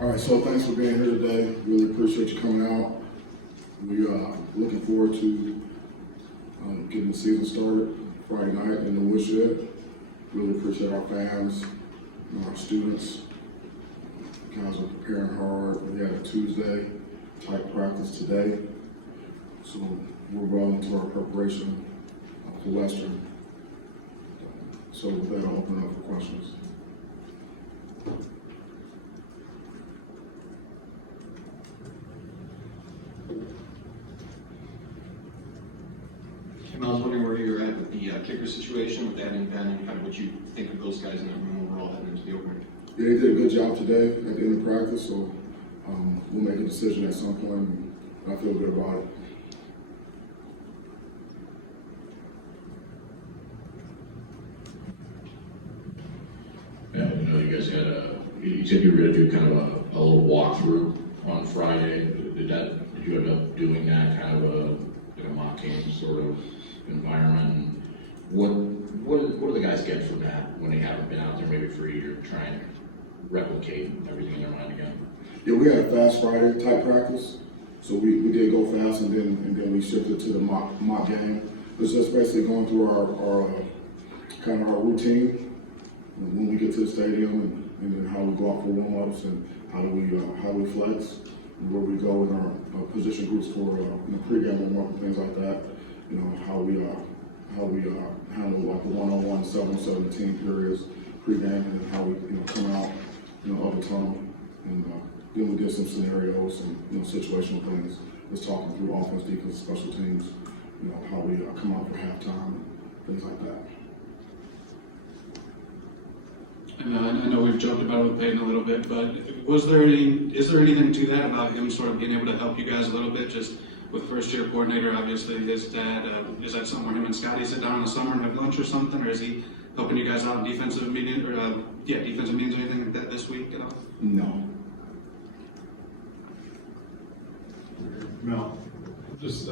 All right, so thanks for being here today. Really appreciate you coming out. We are looking forward to getting the season started Friday night in the woodshed. Really appreciate our fans and our students. You guys are preparing hard. We had a Tuesday type practice today. So we're well into our preparation for Western. So with that, I'll open up for questions. I was wondering where you're at with the kicker situation, with adding Ben, and kind of what you think of those guys in that room overall heading into the opener. Yeah, he did a good job today at the end of practice, so we'll make a decision at some point, and I feel good about it. Yeah, you know, you guys had you said you were going to do kind of a little walkthrough on Friday. Did you end up doing that kind of a mock game sort of environment? What do the guys get from that when they haven't been out there maybe for a year trying to replicate everything in their mind again? Yeah, we had a fast Friday type practice, so we did go fast, and then we shifted to the mock game. It's just basically going through our kind of our routine when we get to the stadium, and then how we go out for warm-ups, and how we flex, and where we go in our position groups for pregame warm-up and things like that. You know, how we handle like the one-on-one 7-on-7 team periods pregame, and then how we come out of the tunnel, and then we get some scenarios and situational things. Just talking through offense, defense, special teams. How we come out for halftime, things like that. And I know we've joked about it with Peyton a little bit, but is there anything to that about him sort of being able to help you guys a little bit, just with first-year coordinator, obviously his dad? Is that something where him and Scotty sit down in the summer and have lunch or something, or is he helping you guys out in defensive meetings or defensive meetings or anything like that this week at all? No. Mel, just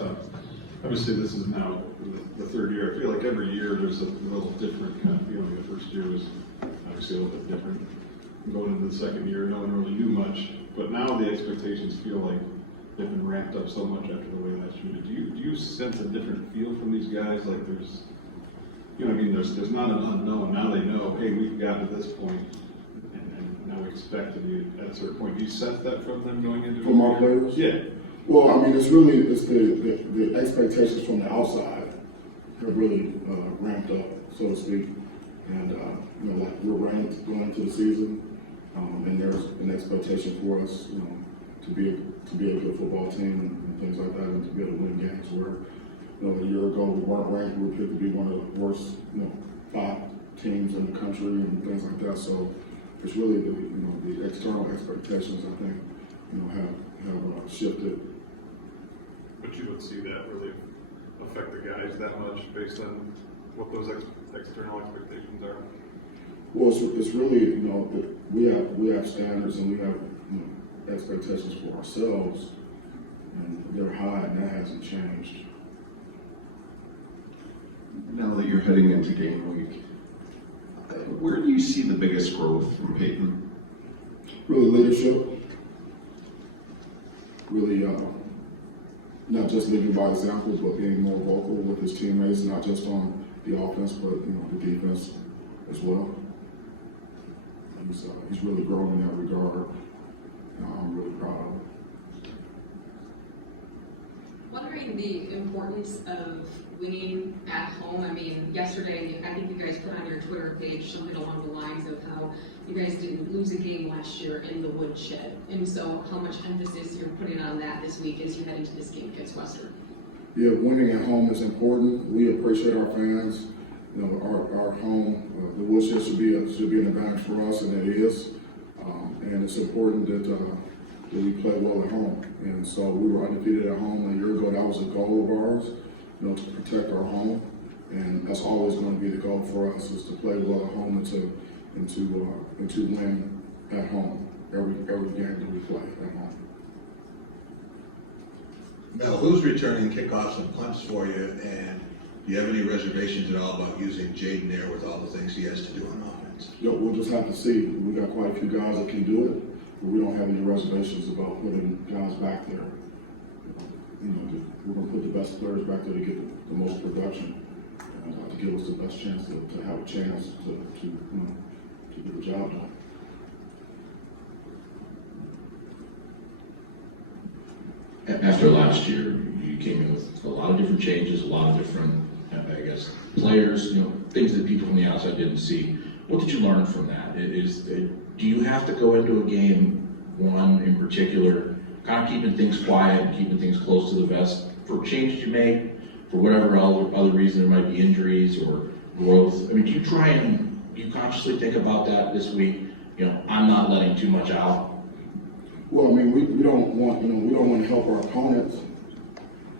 obviously this is now the third year. I feel like every year there's a little different kind of feeling. The first year was obviously a little bit different. Going into the second year, no one really knew much, but now the expectations feel like they've been ramped up so much after the way last year. Do you sense a different feel from these guys? Like there's, there's not an unknown. Now they know, hey, we've gotten to this point, and now we expect to be at a certain point. Do you sense that from them going into From our players? Yeah. Well, I mean, it's the expectations from the outside have really ramped up, so to speak. And like we're ranked going into the season, and there's an expectation for us, to be a good football team and things like that, and to be able to win games. Where a year ago we weren't ranked, we were picked to be one of the worst 5 teams in the country and things like that. So it's really the external expectations, I think, have shifted. But you would see that really affect the guys that much based on what those external expectations are? Well, it's really, we have standards and we have expectations for ourselves, and they're high, and that hasn't changed. Now that you're heading into game week, where do you see the biggest growth from Peyton? Really leadership. Really, not just leading by example, but being more vocal with his teammates, not just on the offense, but the defense as well. He's really grown in that regard, and I'm really proud of him. Wondering the importance of winning at home. I mean, yesterday, I think you guys put on your Twitter page something along the lines of how you guys didn't lose a game last year in the woodshed. And so how much emphasis you're putting on that this week as you head into this game against Western? Yeah, winning at home is important. We appreciate our fans. Our home, the woodshed should be an advantage for us, and it is. And it's important that we play well at home. And so we were undefeated at home a year ago. That was a goal of ours, to protect our home. And that's always going to be the goal for us, is to play well at home and to win at home every game that we play at home. Mel, who's returning kickoffs and punts for you, and do you have any reservations at all about using Jaden there with all the things he has to do on offense? We'll just have to see. We got quite a few guys that can do it. but we don't have any reservations about putting guys back there. You know, we're gonna put the best players back there to get the most production, to give us the best chance to have a chance to get the job done. After last year, you came in with a lot of different changes, a lot of different, I guess, players, you know, things that people from the outside didn't see. What did you learn from that? Do you have to go into a game, one in particular, kind of keeping things quiet and keeping things close to the vest for changes you make, for whatever other reason there might be injuries or growth? I mean, do you consciously think about that this week? You know, I'm not letting too much out. Well, I mean, we don't want to help our opponents,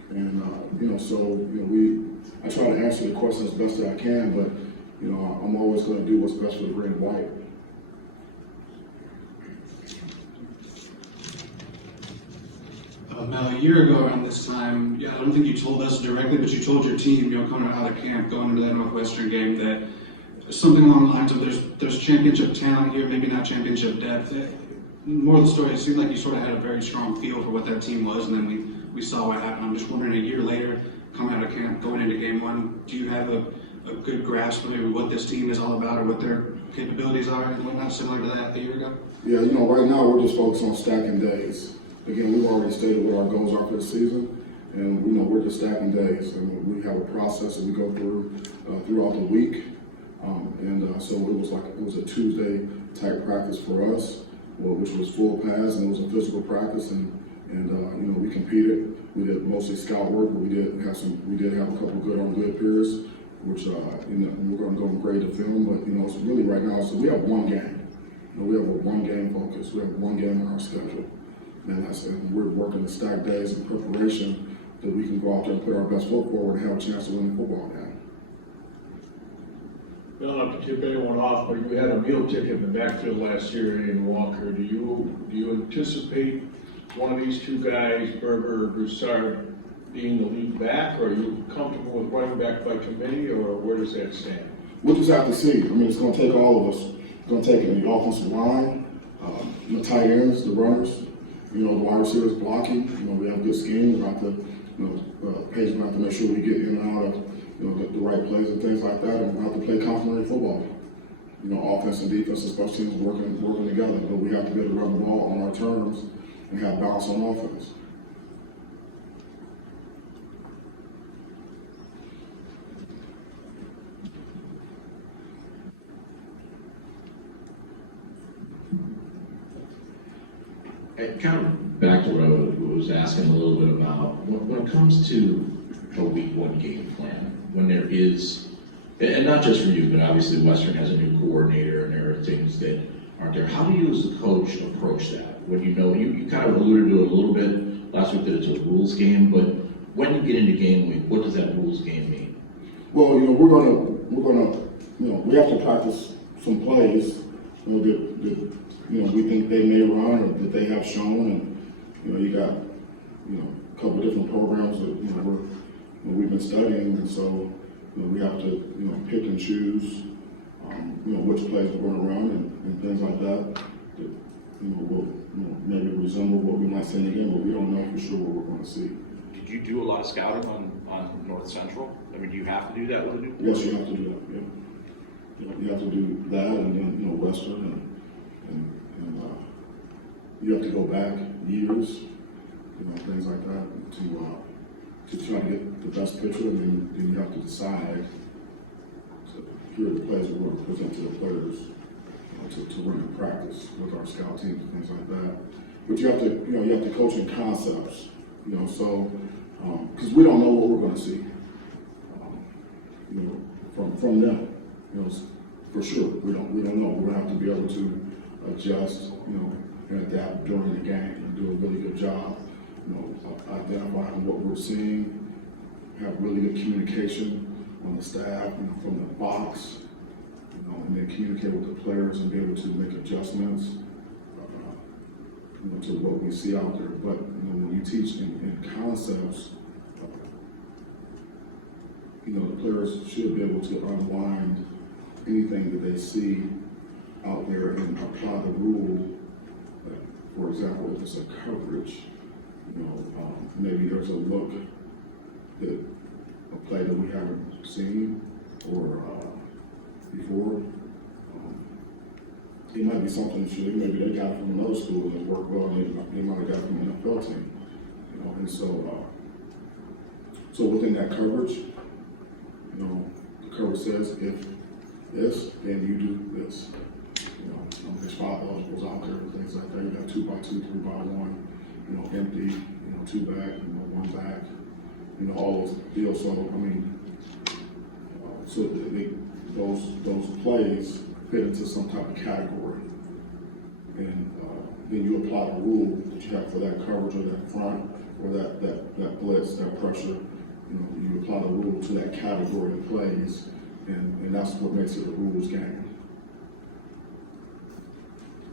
and I try to answer the question as best that I can, but I'm always going to do what's best for the green and white. Mel, a year ago around this time, I don't think you told us directly, but you told your team, coming out of camp, going into that Northwestern game, that something along the lines of there's championship talent here, maybe not championship depth. More of the story, it seemed like you sort of had a very strong feel for what that team was, and then we saw what happened. I'm just wondering, a year later, coming out of camp, going into game one, do you have a good grasp of maybe what this team is all about or what their capabilities are and whatnot, similar to that a year ago? Yeah, right now we're just focused on stacking days. Again, we've already stated what our goals are for the season, and we're just stacking days. And we have a process that we go through throughout the week, so it was a Tuesday type practice for us, which was full pass, and it was a physical practice, and we competed. We did mostly scout work, but we did have a couple good on good periods, which we're going to go and grade the film. But it's really right now. So we have one game. We have a one game focus. We have one game on our schedule. And we're working the stack days in preparation that we can go out there and put our best foot forward and have a chance to win the football game. Not to tip anyone off, but you had a meal ticket in the backfield last year in Walker. Do you anticipate one of these two guys, Berger or Broussard, being the lead back, or are you comfortable with running back by committee, or where does that stand? We'll just have to see. I mean, it's going to take all of us. It's going to take the offensive line, the tight ends, the runners, the wide receivers blocking. We have a good scheme. We're about to, Paige will have to make sure we get in and out of, the right plays and things like that, and we have to play complementary football. Offense and defense and special teams working together, but we have to be able to run the ball on our terms and have balance on offense. Kind of back to what I was asking a little bit about, when it comes to a week one game plan, when there is, and not just for you, but obviously Western has a new coordinator and there are things that aren't there. How do you as the coach approach that? When you kind of alluded to it a little bit last week that it's a rules game, but when you get into game week, what does that rules game mean? Well, we're gonna we have to practice some plays that we think they may run or that they have shown, and you got a couple of different programs that we've been studying, and so we have to pick and choose which plays we're going to run and things like that will maybe resemble what we might see in the game, but we don't know for sure what we're going to see. Did you do a lot of scouting on North Central? I mean, do you have to do that with a new Yes, you have to do that. Yeah, you have to do that, and then Western, and you have to go back years, things like that to try to get the best picture, and then you have to decide. So here are the plays we're going to present to the players to run in practice with our scout teams and things like that. But you have to coach in concepts, so because we don't know what we're going to see, from them, for sure we don't know. We're going to have to be able to adjust, and adapt during the game and do a really good job, identifying what we're seeing, have really good communication on the staff, from the box, and then communicate with the players and be able to make adjustments, to what we see out there. But when you teach in concepts, the players should be able to unwind anything that they see out there and apply the rule example, if it's a coverage, maybe there's a look that a play that we haven't seen or before. It might be something that maybe they got from another school that worked well, and they might have got from an NFL team. And so within that coverage, the coverage says if this, then you do this. There's 5 eligibles out there and things like that. You got 2x2, 3x1, empty, 2 back, 1 back, all those deals. So those plays fit into some type of category, and then you apply the rule that you have for that coverage or that front or that blitz, that pressure. You apply the rule to that category of plays, and that's what makes it a rules game.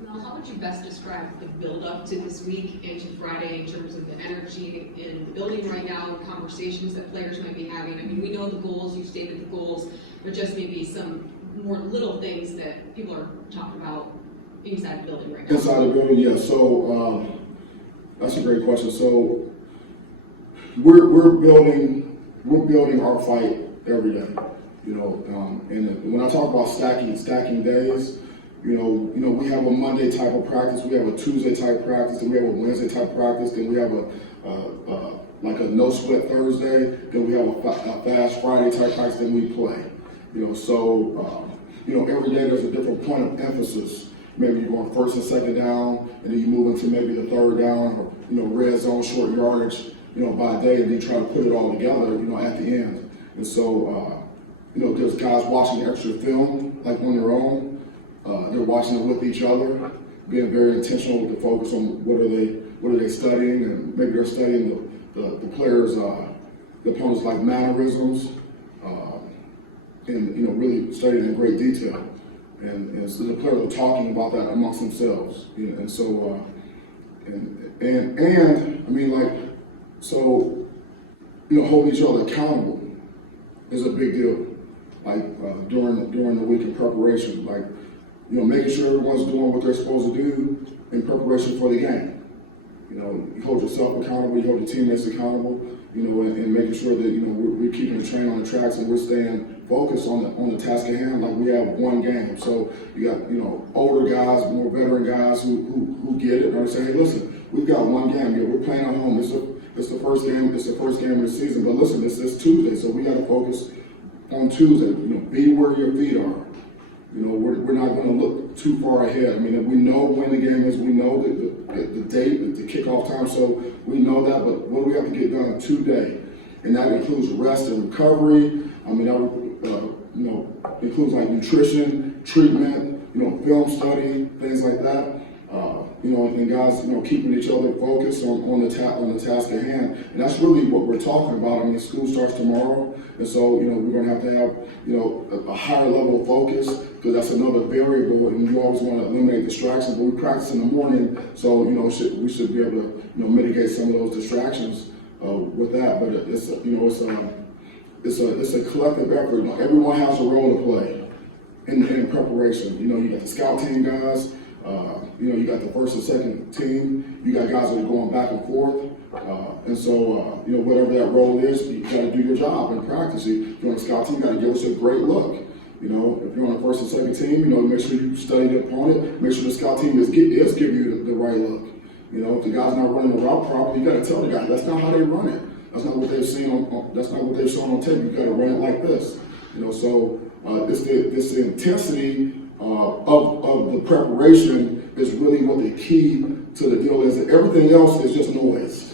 Mel, how would you best describe the build-up to this week and to Friday in terms of the energy in the building right now, and conversations that players might be having? I mean, we know the goals, you've stated the goals, but just maybe some more little things that people are talking about inside the building right now. Inside the building, yeah. So that's a great question. So we're building our fight every day. And when I talk about stacking days, we have a Monday type of practice, we have a Tuesday type practice, and we have a Wednesday type practice, then we have like a no sweat Thursday, then we have a fast Friday type practice, then we play. Every day there's a different point of emphasis. Maybe you're going first and second down, and then you move into maybe the third down, or red zone, short yardage, by day, and then you try to put it all together, at the end. And so, there's guys watching extra film, like on their own. They're watching it with each other, being very intentional with the focus on what are they studying, and maybe they're studying the players, the opponents' like mannerisms, and really studying in great detail. And so the players are talking about that amongst themselves, and so holding each other accountable is a big deal. Like during the week in preparation, making sure everyone's doing what they're supposed to do in preparation for the game. You hold yourself accountable, you hold your teammates accountable, and making sure that we're keeping the train on the tracks and we're staying focused on the task at hand. Like we have one game, so you got older guys, more veteran guys who get it and say, hey, listen, we've got one game. We're playing at home. It's the first game. It's the first game of the season. But listen, it's Tuesday, so we got to focus on Tuesday. Be where your feet are. We're not going to look too far ahead. We know when the game is. We know the date, the kickoff time, so we know that. But what do we have to get done today? And that includes rest and recovery. That includes like nutrition, treatment, film study, things like that. And guys, keeping each other focused on the task at hand. And that's really what we're talking about. School starts tomorrow, and so we're going to have a higher level of focus, because that's another variable, and you always want to eliminate distractions. But we practice in the morning, so we should be able to mitigate some of those distractions with that. But it's a collective effort. Everyone has a role to play in preparation. You got the scout team guys. You got the first and second team. You got guys that are going back and forth. And so, whatever that role is, you got to do your job in practice. If you're on the scout team, you got to give us a great look. If you're on the first and second team, make sure you study the opponent. Make sure the scout team is giving you the right look. If the guy's not running the route properly, you got to tell the guy that's not how they run it. That's not what they've seen that's not what they've shown on tape. You got to run it like this. So this the intensity of the preparation is really what the key to the deal is. Everything else is just noise.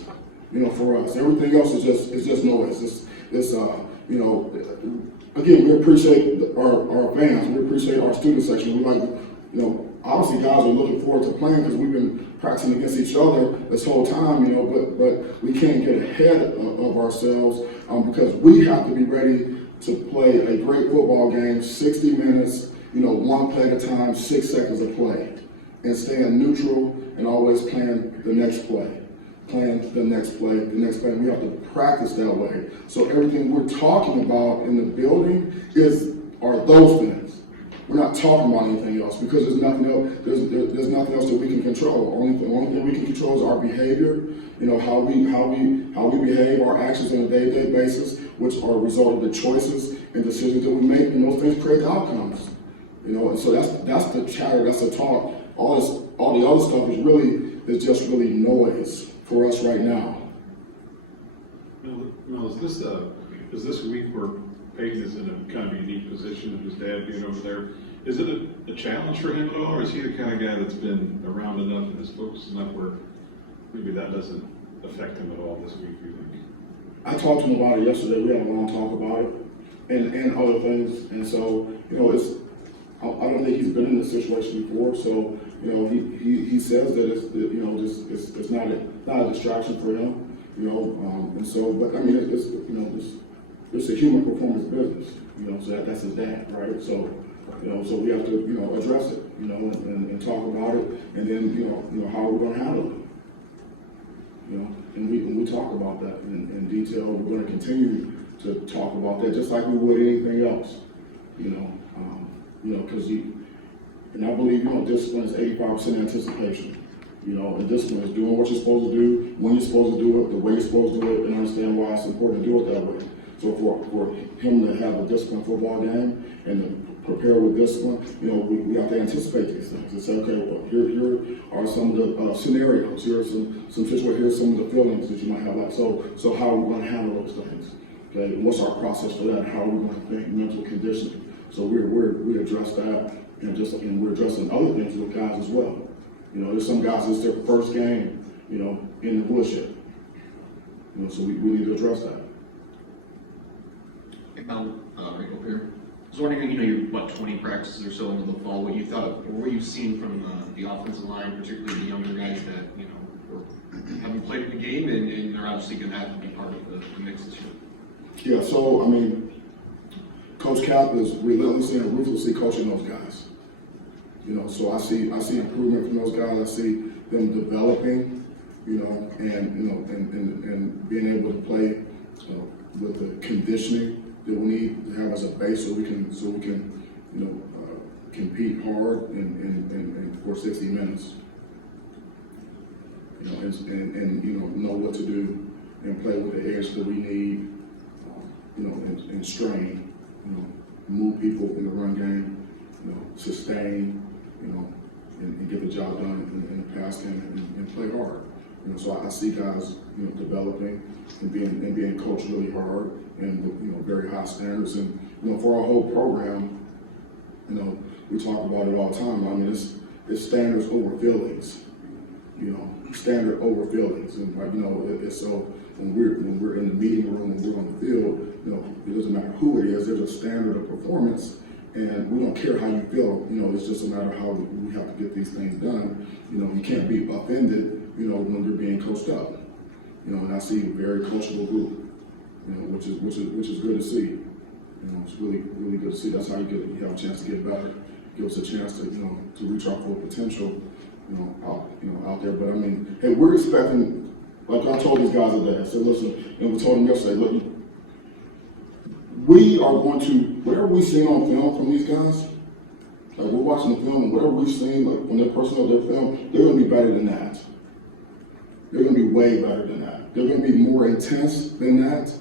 For us, everything else is just noise. Again, we appreciate our fans. We appreciate our student section. We obviously guys are looking forward to playing because we've been practicing against each other this whole time, but we can't get ahead of ourselves because we have to be ready to play a great football game, 60 minutes, one play at a time, 6 seconds of play, and staying neutral and always playing the next play. We have to practice that way. So everything we're talking about in the building are those things. we're not talking about anything else because there's nothing else. There's nothing else that we can control. Only thing we can control is our behavior. You know, how we behave, our actions on a day-to-day basis, which are a result of the choices and decisions that we make, and those things create the outcomes. You know, and so that's the chatter, that's the talk. All the other stuff is just really noise for us right now. Mel, is this week where Peyton is in a kind of unique position of his dad being over there? Is it a challenge for him at all, or is he the kind of guy that's been around enough and is focused enough where maybe that doesn't affect him at all this week, you think? I talked to him about it yesterday. We had a long talk about it and other things. And so, you know, I don't think he's been in this situation before. So, you know, he says that it's not a distraction for him. You know, and so, but I mean, it's a human performance business. You know, so that's his dad, right? So, you know, so we have to address it. You know, and talk about it, and then you know how we're going to handle it. You know, and we talk about that in detail. We're going to continue to talk about that, just like we would anything else. You know, because and I believe discipline is 85% anticipation. You know, and discipline is doing what you're supposed to do, when you're supposed to do it, the way you're supposed to do it, and understand why it's important to do it that way. So for him to have a disciplined football game and to prepare with discipline, you know, we have to anticipate these things and say, okay, well, here are some of the scenarios. Here are some situations. Here are some of the feelings that you might have. Like, so how are we going to handle those things? Okay, and what's our process for that? How are we going to think mental conditioning? So we address that, and we're addressing other things with guys as well. You know, there's some guys, it's their first game, you know, in the bullshit. You know, so we need to address that. Hey, Mel, right over here. I was wondering, you're 20 practices or so into the fall. What you've seen from the offensive line, particularly the younger guys that haven't played in the game, and they're obviously going to have to be part of the mix this year. Yeah. So I mean, Coach Cap is relentlessly and ruthlessly coaching those guys. You know, so I see improvement from those guys. I see them developing, and being able to play with the conditioning that we need to have as a base, so we can compete hard and for 60 minutes. You know, and know what to do and play with the edge that we need. And strain. Move people in the run game. Sustain. And get the job done in the pass game and play hard. So I see guys, developing and being coached really hard and with, very high standards. And, for our whole program, we talk about it all the time. I mean, it's standards over feelings, standard over feelings. And, it's so when we're in the meeting room, when we're on the field, it doesn't matter who it is, there's a standard of performance. And we don't care how you feel, it's just a matter of how we have to get these things done. You can't be offended, when you're being coached up. And I see a very coachable group, which is good to see. It's really, really good to see. That's how you have a chance to get better. Give us a chance to reach our full potential, out there. But I mean, hey, we're expecting, like I told these guys today, I said, listen, and we told them yesterday, look, we are going to, whatever we've seen on film from these guys, like we're watching the film and whatever we've seen, like when they're personnel their film, they're going to be better than that. They're going to be way better than that. They're going to be more intense than that.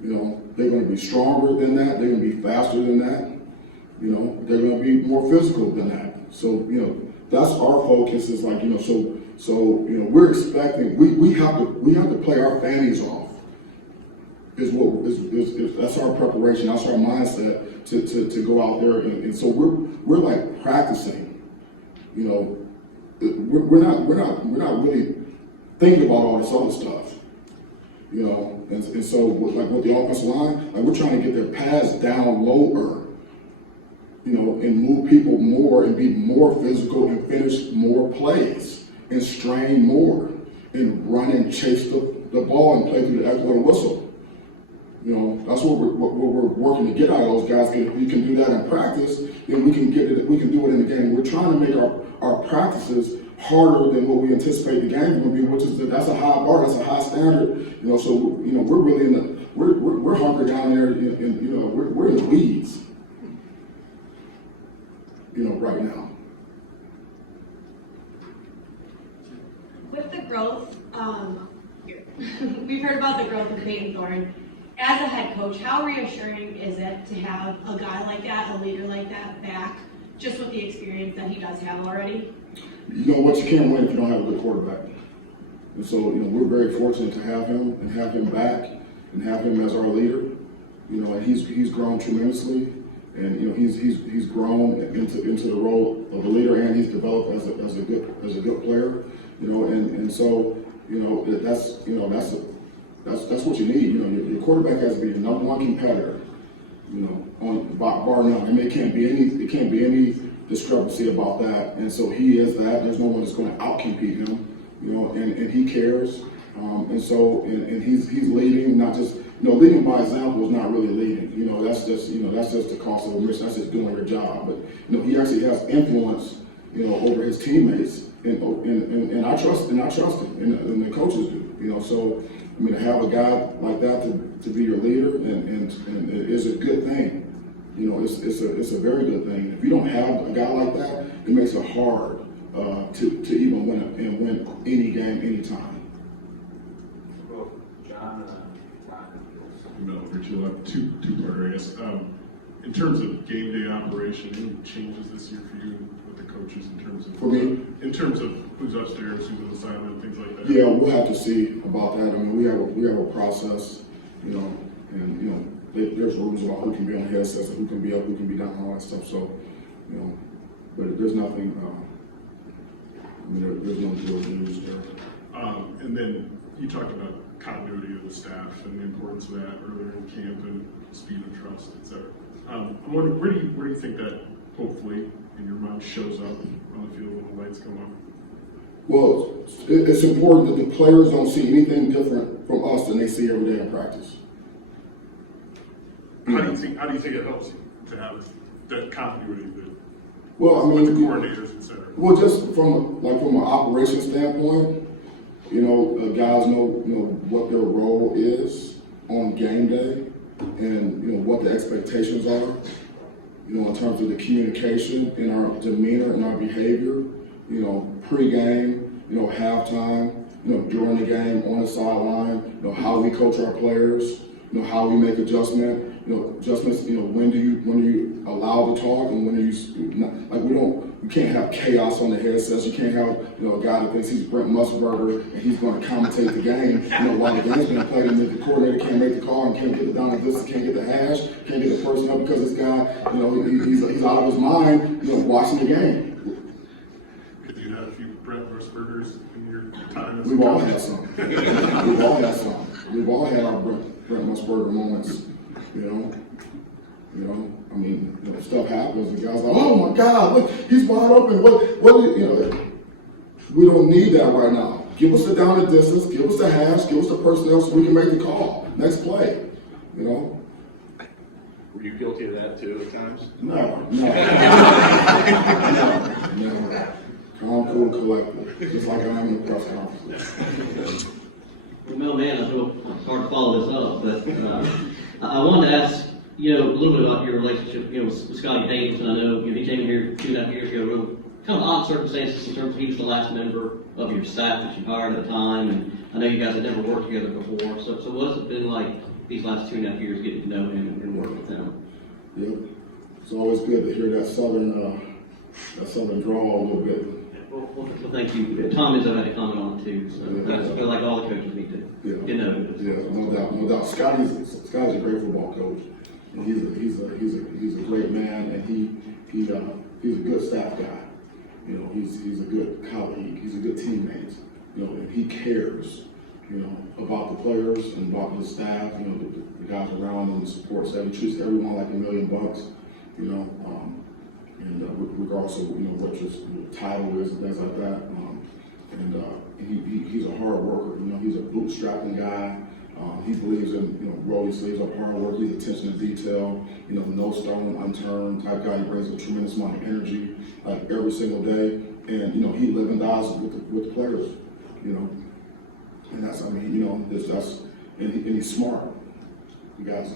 They're going to be stronger than that. They're going to be faster than that. They're going to be more physical than that. So, that's our focus is like, so we're expecting, we have to play our fannies off. That's our preparation, that's our mindset to go out there, and so we're like practicing. We're not really thinking about all this other stuff. And so with the offensive line, like we're trying to get their pads down lower, and move people more and be more physical and finish more plays and strain more and run and chase the ball and play through the echo and whistle. That's what we're working to get out of those guys. And if we can do that in practice, then we can do it in the game. We're trying to make our practices harder than what we anticipate the game will be, which is that's a high bar, that's a high standard. So we're really we're hunkered down there, and we're in the weeds. right now. With the growth, we've heard about the growth of Peyton Thorne. As a head coach, how reassuring is it to have a guy like that, a leader like that back, just with the experience that he does have already? You know what, you can't win if you don't have a good quarterback. And so, we're very fortunate to have him and have him back and have him as our leader. And he's grown tremendously, and he's grown into the role of a leader, and he's developed as a good player. And so that's what you need. Your quarterback has to be the number one competitor. On bar none. It can't be any discrepancy about that. And so he is that. There's no one that's going to outcompete him. And he cares. And he's leading, not just leading by example is not really leading. That's just the cost of admission. That's just doing your job. But he actually has influence over his teammates. And I trust him, and the coaches do. So to have a guy like that to be your leader and it is a good thing. It's a very good thing. If you don't have a guy like that, it makes it hard to even win any game anytime. Well, John, Mel, Richard, two-parter, I guess. In terms of game day operation, any changes this year for you with the coaches in terms of? For me? In terms of who's upstairs, who's on the sideline, things like that? Yeah, we'll have to see about that. We have a process, and there's rules about who can be on headsets and who can be up, who can be down, all that stuff. So, but there's nothing. There's no real news there. And then you talked about continuity of the staff and the importance of that earlier in camp and speed and trust, et cetera. I'm wondering, where do you think that hopefully in your mind shows up on the field when the lights come on? Well, it's important that the players don't see anything different from us than they see every day in practice. How do you think it helps you to have that continuity with the coordinators, et cetera? Well, just from an operations standpoint, guys know what their role is on game day, and what the expectations are. In terms of the communication, in our demeanor, and our behavior. Pre-game, halftime, during the game, on the sideline, how we coach our players, how we make adjustments, when do you allow the talk and when do you not, you can't have chaos on the headsets. You can't have, a guy that thinks he's Brent Musburger and he's going to commentate the game, while the game's being played and the coordinator can't make the call and can't get the down and distance, can't get the hash, can't get the person up because this guy, he's out of his mind, watching the game. Could you have a few Brent Musburgers in your time? We've all had some. We've all had our Brent Musburger moments, stuff happens, the guy's like, oh my God, look, he's wide open. We don't need that right now. Give us the down and distance, give us the hash, give us the personnel so we can make the call. Next play, Were you guilty of that too at times? No. Calm, cool, collected, just like I am in the press conference. Well, Mel, man, I feel it's hard to follow this up, but I wanted to ask, a little bit about your relationship, with Scotty Davidson. I know, he came in here 2.5 years ago, real kind of odd circumstances in terms of he was the last member of your staff that you hired at the time, and I know you guys had never worked together before. So what has it been like these last 2.5 years getting to know him and working with him? Yep. It's always good to hear that southern drawl a little bit. Well, thank you. Tom has had to comment on it too, so I feel like all the coaches need to get know him. Yeah, no doubt. Scotty's a great football coach, and he's a great man, and he's a good staff guy. He's a good colleague. He's a good teammate. And he cares. About the players and about his staff. The guys around him, the support staff. He treats everyone like $1 million. And regardless of what your title is and things like that, he's a hard worker. He's a bootstrapping guy. He believes in rolling sleeves up, hard work. He's attention to detail. No stone unturned type guy. He brings a tremendous amount of energy, like every single day. And he lives and dies with the players. And that's and he's smart. The guys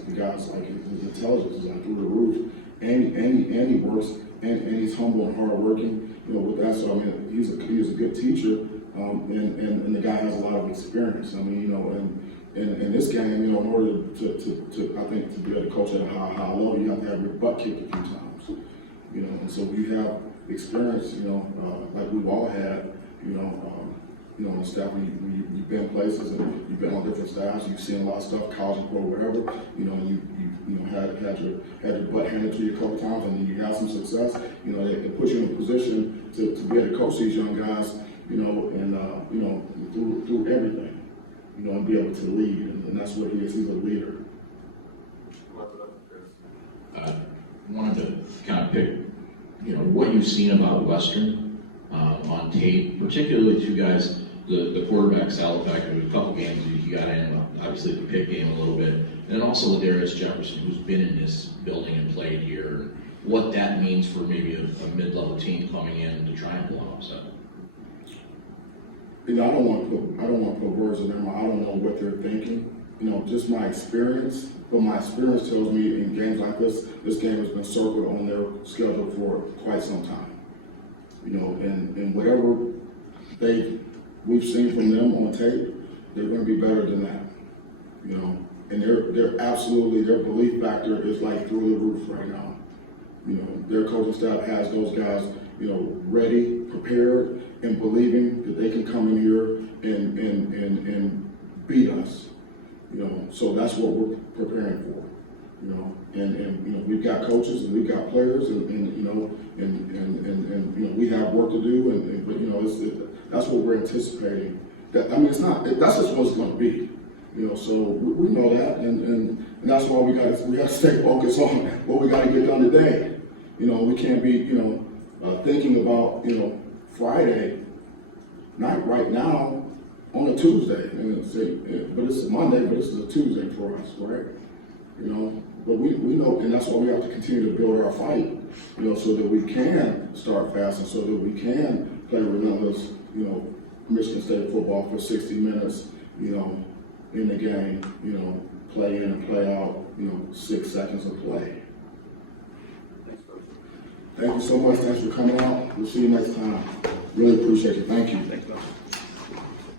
like his intelligence is like through the roof. And he works and he's humble and hardworking, you know, with that. So, I mean, he's a good teacher, and the guy has a lot of experience. I mean, you know, and in this game, you know, in order to I think, to be able to coach at a high level, you have to have your butt kicked a few times, you know. And so you have experience, you know, like we've all had, you know, on the staff, you've been places and you've been on different staffs, you've seen a lot of stuff, college and pro, whatever, you know, and you know, had your butt handed to you a couple times, and then you have some success, you know, it puts you in a position to be able to coach these young guys, you know, and, you know, through everything, you know, and be able to lead, and that's what he is, he's a leader. Wanted to kind of pick, you know, what you've seen about Western on tape, particularly two guys, the quarterback, Salopek, who a couple games he got in, obviously the pick game a little bit, and then also Darius Jefferson, who's been in this building and played here, what that means for maybe a mid-level team coming in to try and pull an upset. You know, I don't want to put words in their mouth. I don't know what they're thinking. You know, just my experience. But my experience tells me in games like this game has been circled on their schedule for quite some time. You know, and whatever we've seen from them on tape, they're going to be better than that. You know, and they're absolutely, their belief factor is like through the roof right now. You know, their coaching staff has those guys, you know, ready, prepared, and believing that they can come in here and beat us. You know, so that's what we're preparing for. You know, and you know, we've got coaches and we've got players, and you know, and you know, we have work to do, but you know, that's what we're anticipating. That, I mean, that's just what it's going to be. You know, so we know that, and that's why we got to stay focused on what we got to get done today. You know, we can't be, you know, thinking about, you know, Friday night right now on a Tuesday. But it's a Monday, but this is a Tuesday for us, right? You know, but we know, and that's why we have to continue to build our fight, you know, so that we can start fast and so that we can play relentless, you know, Michigan State football for 60 minutes, you know, in the game, you know, play in and play out, you know, 6 seconds of play. Thank you so much. Thanks for coming out. We'll see you next time. Really appreciate it. Thank you.